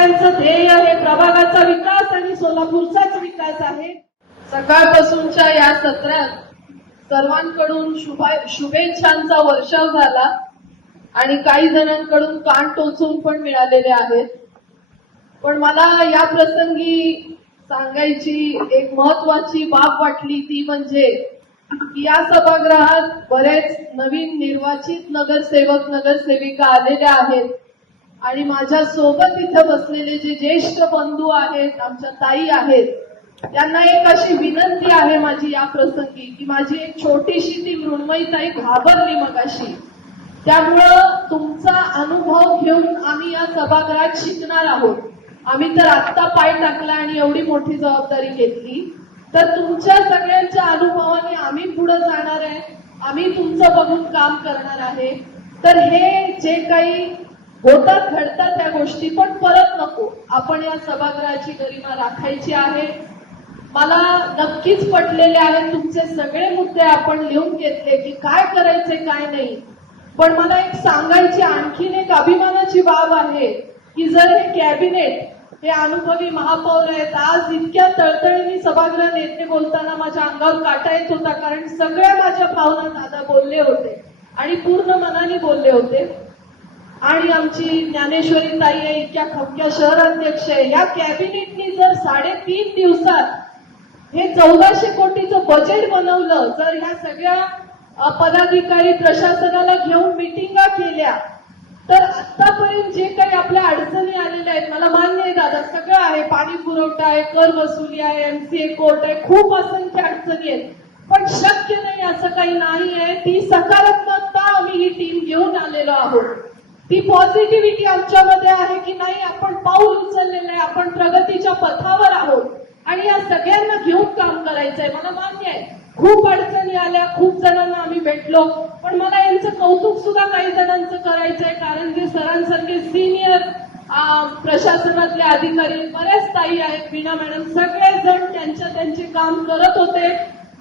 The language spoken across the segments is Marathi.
सगळ्यांचं ध्येय हे प्रभागाचा विकास आणि सोलापूरचाच विकास आहे। सकाळपासूनच्या या सत्रात सर्वांकडून शुभेच्छांचा वर्षाव झाला आणि काही जणांकडून कान टोचून पण मिळालेले आहेत। पण मला या प्रसंगी सांगायची एक महत्वाची बाब वाटली, ती म्हणजे की या सभागृहात बरेच नवीन निर्वाचित नगरसेवक नगरसेविका आलेल्या आहेत आणि माझ्या सोबत इथे बसलेले जे ज्येष्ठ बंधू आहेत, आमच्या ताई आहेत, त्यांना एक अशी विनंती आहे माझी या प्रसंगी की माझी एक छोटीशी ती मृण्मयी ताई घाबरली मगाशी, त्यामुळं तुमचा अनुभव घेऊन आम्ही या सभागृहात शिकणार आहोत। आम्ही तर आत्ता पाय टाकला आणि एवढी मोठी जबाबदारी घेतली, तर तुमच्या सगळ्यांच्या अनुभवाने आम्ही पुढे जाणार आहे, आम्ही तुमचं बघून काम करणार आहे। तर हे जे काही होतात घडतात त्या गोष्टी पण परत नको, आपण या सभागृहाची गरिमा राखायची आहे। मला नक्कीच पटलेले आहेत तुमचे सगळे मुद्दे आपण लिहून घेतले की काय करायचे काय नाही, पण मला एक सांगायची आणखीन एक अभिमानाची बाब आहे की जर हे कॅबिनेट हे अनुभवी महापौर आहेत, आज इतक्या तळतळीने सभागृह नेते बोलताना माझ्या अंगावर काटा येत होता, कारण सगळ्या माझ्या भावना दादा बोलले होते आणि पूर्ण मनाने बोलले होते। आणि आमची ज्ञानेश्वरी ताई आहे, इतक्या खमक्या शहराध्यक्ष आहे, या कॅबिनेटनी जर 3.5 दिवसात हे 1400 कोटीचं बजेट बनवलं, जर ह्या सगळ्या पदाधिकारी प्रशासनाला घेऊन मिटिंगा केल्या, तर आतापर्यंत जे काही आपल्या अडचणी आलेल्या आहेत, मला मान्य आहे दादा सगळं आहे, पाणी पुरवठा आहे, कर वसुली आहे, MCA कोर्ट आहे, खूप असंख्य अडचणी आहेत, पण शक्य नाही असं काही नाही आहे। ती सकारात्मकता आम्ही ही टीम घेऊन आलेलो आहोत, ती पॉझिटिव्हिटी आमच्यामध्ये आहे की नाही आपण पाऊल उचललेलं आहे, आपण प्रगतीच्या पथावर आहोत आणि या सगळ्यांना घेऊन काम करायचंय। मला मान्य आहे खूप अडचणी आल्या, खूप जणांना आम्ही भेटलो, पण मला यांचं कौतुक सुद्धा काही जणांचं करायचंय, कारण जे सरांसारखे सिनियर प्रशासनातले अधिकारी बरेच ताई आहेत, वीणा मॅडम, सगळेजण त्यांचे काम करत होते।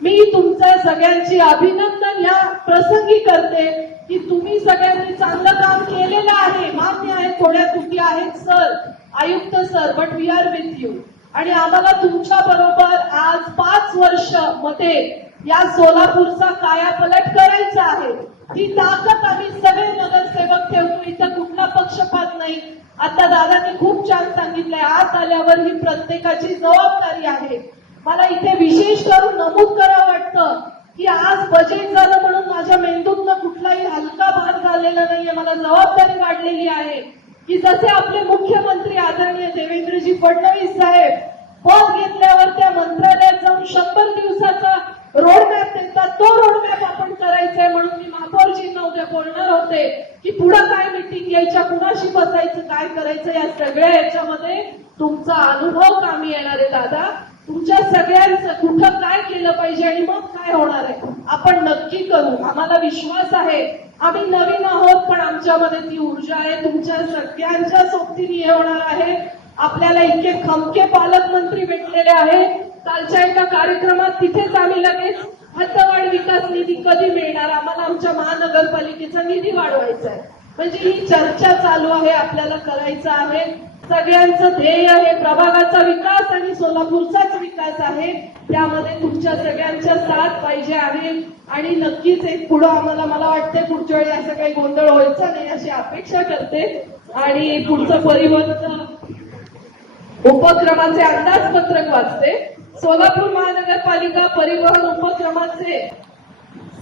मी तुमच्या सगळ्यांची अभिनंदन या प्रसंगी करते की तुम्ही सगळ्यांनी चांगलं काम केलेलं आहे। मान्य आहे थोड्या त्रुटी आहेत सर, आयुक्त sir, but we are with you आणि आम्हाला तुमच्या बरोबर आज 5 वर्ष मध्ये या सोलापूरचा कायापलट करायचा आहे। ती ताकद आम्ही सगळे नगरसेवक ठेवतो, इथं कुठला पक्षपात नाही। आता दादांनी खूप छान सांगितलंय, आत आल्यावर ही प्रत्येकाची जबाबदारी आहे। मला इथे विशेष करून नमूद करावं वाटतं की आज बजेट झालं म्हणून माझ्या मेंदूतनं कुठलाही हलका भाग झालेला नाहीये, मला जबाबदारी वाढलेली आहे की जसे आपले मुख्यमंत्री आदरणीय देवेंद्रजी फडणवीस साहेब पद घेतल्यावर त्या मंत्रालयात जाऊन 100 दिवसाचा रोडमॅप देतात, तो रोडमॅप आपण करायचंय। म्हणून मी महापौरजींना उद्या बोलणार होते की पुढे काय मीटिंग घ्यायच्या, कुणाशी बसायचं, काय करायचं, या सगळ्या याच्यामध्ये तुमचा अनुभव कामी येणार आहे दादा। तुमच्या सगळ्यांचं कुठं काय केलं पाहिजे आणि मग काय होणार आहे आपण नक्की करू, आम्हाला विश्वास आहे। आम्ही नवीन आहोत पण आमच्यामध्ये ती ऊर्जा आहे, तुमच्या सगळ्यांच्या सोबतीने हे होणार आहे। आपल्याला इतके खमके पालकमंत्री भेटलेले आहेत, कालच्या एका कार्यक्रमात तिथेच आम्ही लगेच हद्दवाढ विकास निधी कधी मिळणार, आम्हाला आमच्या महानगरपालिकेचा निधी वाढवायचा आहे, म्हणजे ही चर्चा चालू आहे, आपल्याला करायचं आहे। सगळ्यांचं ध्येय हे प्रभागाचा विकास आणि सोलापूरचाच विकास आहे, त्यामध्ये तुमच्या सगळ्यांच्या साथ पाहिजे आहे आणि नक्कीच एक पुढं आम्हाला, मला वाटते पुढच्या वेळी असं काही गोंधळ व्हायचा नाही अशी अपेक्षा करते। आणि पुढचं परिवहन उपक्रमाचे अंदाजपत्रक वाचते। सोलापूर महानगरपालिका परिवहन उपक्रमाचे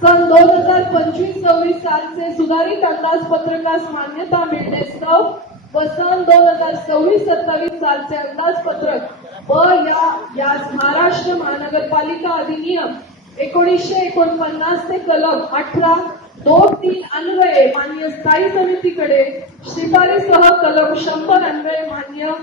सन 2025-26 सालचे सुधारित अंदाजपत्रकास मान्यता मिळण्यास्तव व सन 2026-27 सालचे अंदाजपत्रक व या महाराष्ट्र महानगरपालिका अधिनियम 1949 ते कलम 18(2)(3) अन्वये मान्य स्थायी समितीकडे शिफारसीसह कलम 100 अन्वये मान्य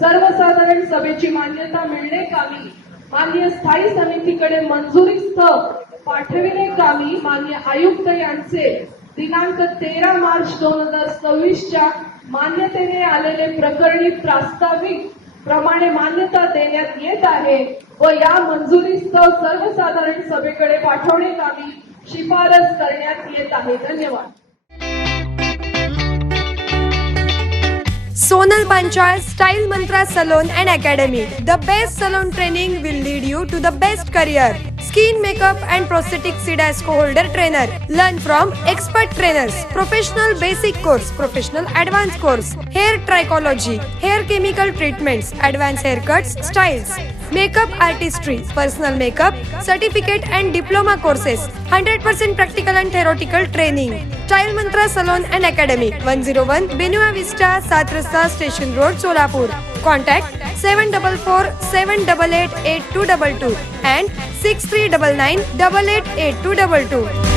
सर्वसाधारण सभेची मान्यता मिळणे कामी मान्य स्थायी समितीकडे मंजुरीस्तव पाठविणे कामी मान्य आयुक्त यांचे दिनांक 13 मार्च 2026च्या मान्यतेने आलेले प्रकरणी प्रास्ताविक प्रमाणे मान्यता देण्यात येत आहे व या मंजुरीस्तव सर्वसाधारण सभेकडे पाठवणे कामी शिफारस करण्यात येत आहे। धन्यवाद। Sonal Panchal Style Mantra Salon and Academy. The best salon training will lead you to the best career. Skin makeup and prosthetic CDASCO holder trainer. Learn from expert trainers. Professional basic course, professional advanced course. Hair trichology, hair chemical treatments, advanced haircuts, styles. Makeup artistry, personal makeup, certificate and diploma courses. 100% practical and theoretical training. Style Mantra Salon and Academy. 101 Benua Vista, Satrasta Station Road, Solapur. Contact 744-788-8222 and 6399-888222.